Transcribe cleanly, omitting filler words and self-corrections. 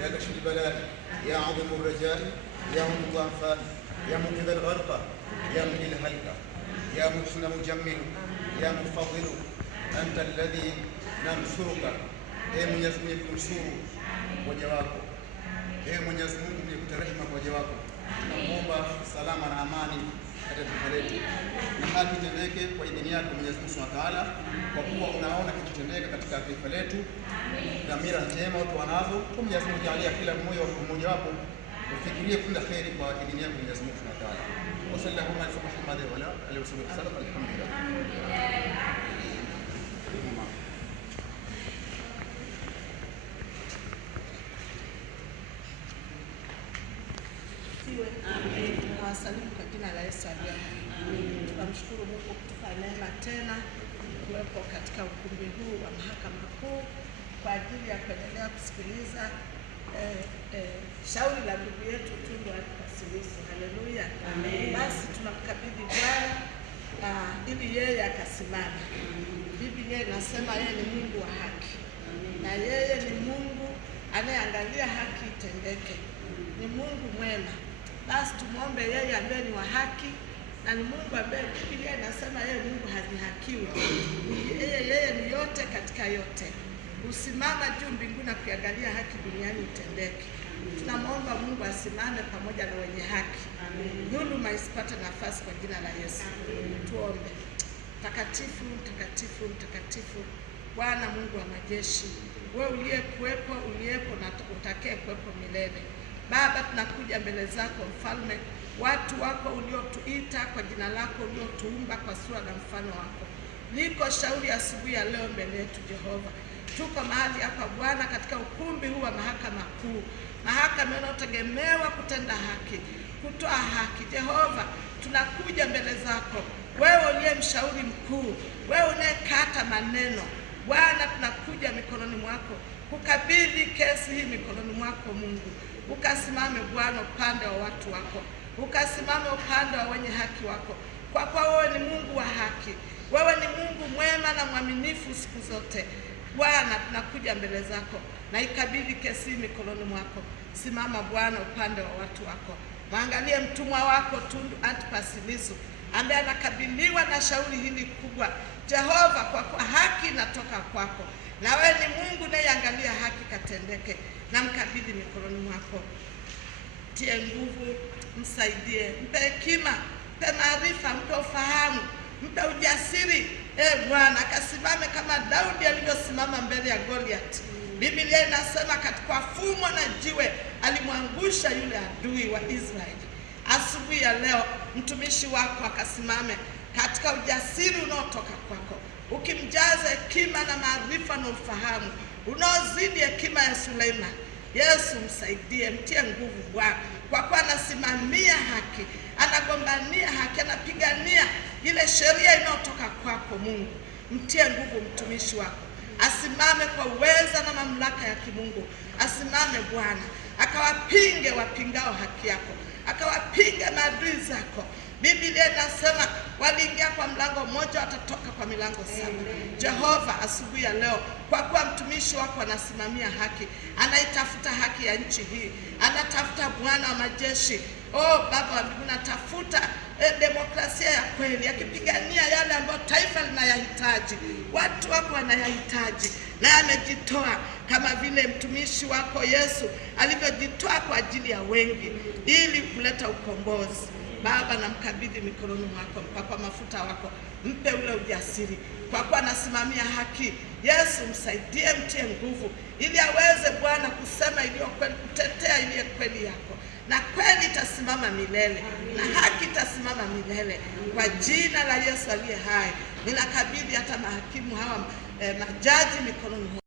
يا كشف البلاء، يا عظيم الرجاء، يا هم الضعفاء، يا منقذ الغرق، يا مجيل الهلكة، يا محسن مجمل، يا مفضل، أنت الذي ننصرك. Mwenyezi Mungu kunusuru waja wako. Mwenyezi Mungu mwenye rehema kwa waja wako. Naomba salama na amani katika taifa letu, na haki itendeke kwa idhini yako Mwenyezi Mungu Subhanahu wa Ta'ala, kwa kuwa unaona kichotendeka katika taifa letu. Dhamira njema watu wanazo, kwa Mwenyezi Mungu jalia kila mmoja wapo ufikirie kila kheri kwa idhini yako Mwenyezi Mungu Subhanahu wa Ta'ala. Wa sallallahu alaihi wa sallam. Alhamdulillah. Nawasalimu kwa jina la Yesu aliye hai. Tunamshukuru Mungu kutupa neema tena kuwepo katika ukumbi huu wa Mahakama Kuu kwa ajili ya kuendelea kusikiliza shauri la ndugu yetu Tundu Antipas Lissu. Haleluya. Basi tunamkabidhi Bwana ili yeye akasimame. Biblia inasema yeye ni Mungu wa haki, na yeye ni Mungu anayeangalia haki itendeke. Ni Mungu mwema. Basi tumuombe yeye ambaye ni wa haki, na ni Mungu ambaye Biblia inasema yeye Mungu hadhihakiwi. Yeye ni yote katika yote. Usimama juu mbinguni na kuangalia haki duniani itendeke. Tunamwomba Mungu asimame pamoja na wenye haki. Dhuluma isipate nafasi kwa jina la Yesu. Tuombe. Mtakatifu, mtakatifu, mtakatifu, Bwana Mungu wa majeshi, wewe uliyekuwepo, uliyepo na utakaye kuwepo milele. Baba, tunakuja mbele zako Mfalme, watu wako uliotuita kwa jina lako, uliotuumba kwa sura na mfano wako. Liko shauri asubuhi ya leo mbele yetu Jehova. Tuko mahali hapa Bwana katika ukumbi huu wa Mahakama Kuu, mahakama inayotegemewa kutenda haki, kutoa haki. Jehova, tunakuja mbele zako, wewe uliye mshauri mkuu, wewe unayekata maneno. Bwana, tunakuja mikononi mwako, kukabidhi kesi hii mikononi mwako Mungu. Ukasimame Bwana upande wa watu wako, ukasimame upande wa wenye haki wako, kwa kuwa wewe ni Mungu wa haki, wewe ni Mungu mwema na mwaminifu siku zote. Bwana, tunakuja mbele zako na ikabidhi kesi mikononi mwako. Simama Bwana upande wa watu wako, waangalie mtumwa wako Tundu Antipas Lissu ambaye anakabiliwa na shauri hili kubwa. Jehova, kwa kuwa haki inatoka kwako, na wewe ni Mungu unayeangalia haki katendeke, na mkabidhi mikononi mwako. Tie nguvu, msaidie, mpe hekima, mpe maarifa, mpe ufahamu, mpe ujasiri. Bwana, akasimame kama Daudi alivyosimama mbele ya Goliath. Biblia inasema katika fumo na jiwe alimwangusha yule adui wa Israeli. Asubuhi ya leo mtumishi wako akasimame katika ujasiri unaotoka kwako, ukimjaza hekima na maarifa na ufahamu unaozidi hekima ya Suleiman. Yesu, msaidie, mtie nguvu Bwana, kwa kuwa anasimamia haki, anagombania haki, anapigania ile sheria inayotoka kwako Mungu. Mtie nguvu mtumishi wako, asimame kwa uweza na mamlaka ya kimungu. Asimame Bwana, akawapinge wapingao haki yako, akawapinge maadui zako. Biblia inasema waliingia kwa mlango mmoja, watatoka kwa milango saba. Jehova, asubuhi ya leo, kwa kuwa mtumishi wako anasimamia haki, anaitafuta haki ya nchi hii, anatafuta Bwana wa majeshi, Baba wa mbinguni, anatafuta demokrasia ya kweli, akipigania yale ambayo taifa linayahitaji, watu wako wanayahitaji, na amejitoa kama vile mtumishi wako Yesu alivyojitoa kwa ajili ya wengi ili kuleta ukombozi. Baba, namkabidhi mikononi mwako, mpakwa mafuta wako, mpe ule ujasiri, kwa kuwa anasimamia haki. Yesu, msaidie, mtie nguvu ili aweze Bwana kusema iliyo kweli, kutetea iliyo kweli yako, na kweli itasimama milele, na haki itasimama milele. Kwa jina la Yesu aliye hai, ninakabidhi hata mahakimu hawa, majaji mikononi mwako.